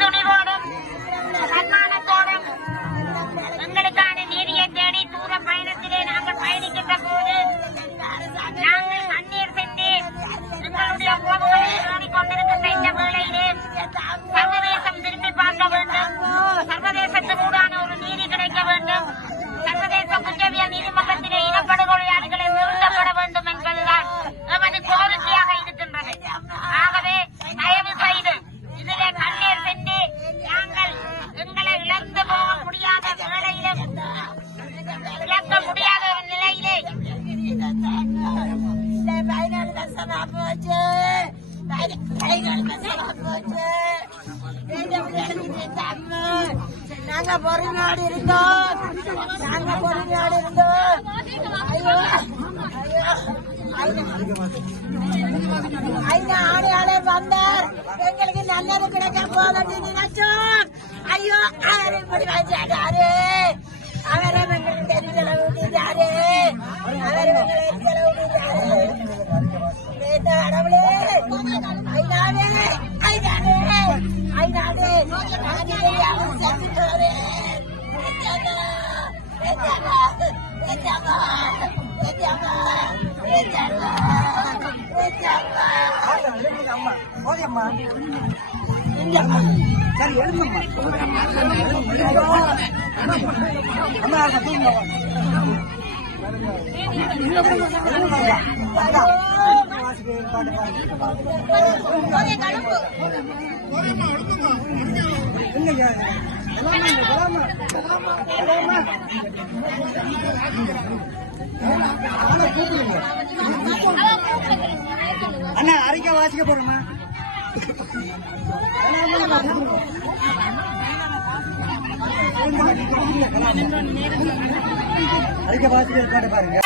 துணிவோடும் சன்மானத்தோடும் எங்களுக்கான நீதியை தேடி தூர பயணத்திலே நாங்கள் பயணிக்கின்ற போது நாங்கள் கண்ணீர் சென்று எங்களுடைய உறவுகளை தேடிக்கொண்டிருக்கின்ற இந்த வேளையிலே சர்வதேசம் திரும்பி பார்க்க வேண்டும். சர்வதேசத்தினூடான ஒரு நீதி கிடைக்க வேண்டும். சர்வதேச குற்றவியல் நீதிமன்றத்திலே இனப்படுகொலையாளிகளை நிறுத்தப்பட வேண்டும் என்பதுதான் எமது கோரிக்கையாக இருக்கின்றது. ஆகவே தயவு செய்து இதிலே கண்ணீர் சென்று நாங்கள் எங்களை இழந்து போக முடியாத வேளையிலும் இழக்க முடியாத நிலையிலே நாங்க பொறுமையோடு இருந்தோம். ஐயா ஆணையாளர் வந்தார். எங்களுக்கு நல்லது கிடைக்க போதும் நினைச்சோம். ஐயோ அவர் இப்படி வச்சாரு. அவரை எங்களுக்கு தெரிஞ்சல ஊட்டிட்டாரு. அவரை எங்களுக்கு தெரிஞ்சல ஊட்டிட்டாரு. கடவுளே ஐநாவே ஐநாவே ஐநாவே செத்துட்டோரே. சரி எழுந்தம்மா அண்ணா அறிக்கை வாசிக்க போறோமா? அறிக்கை வாசிக்க பாருங்க.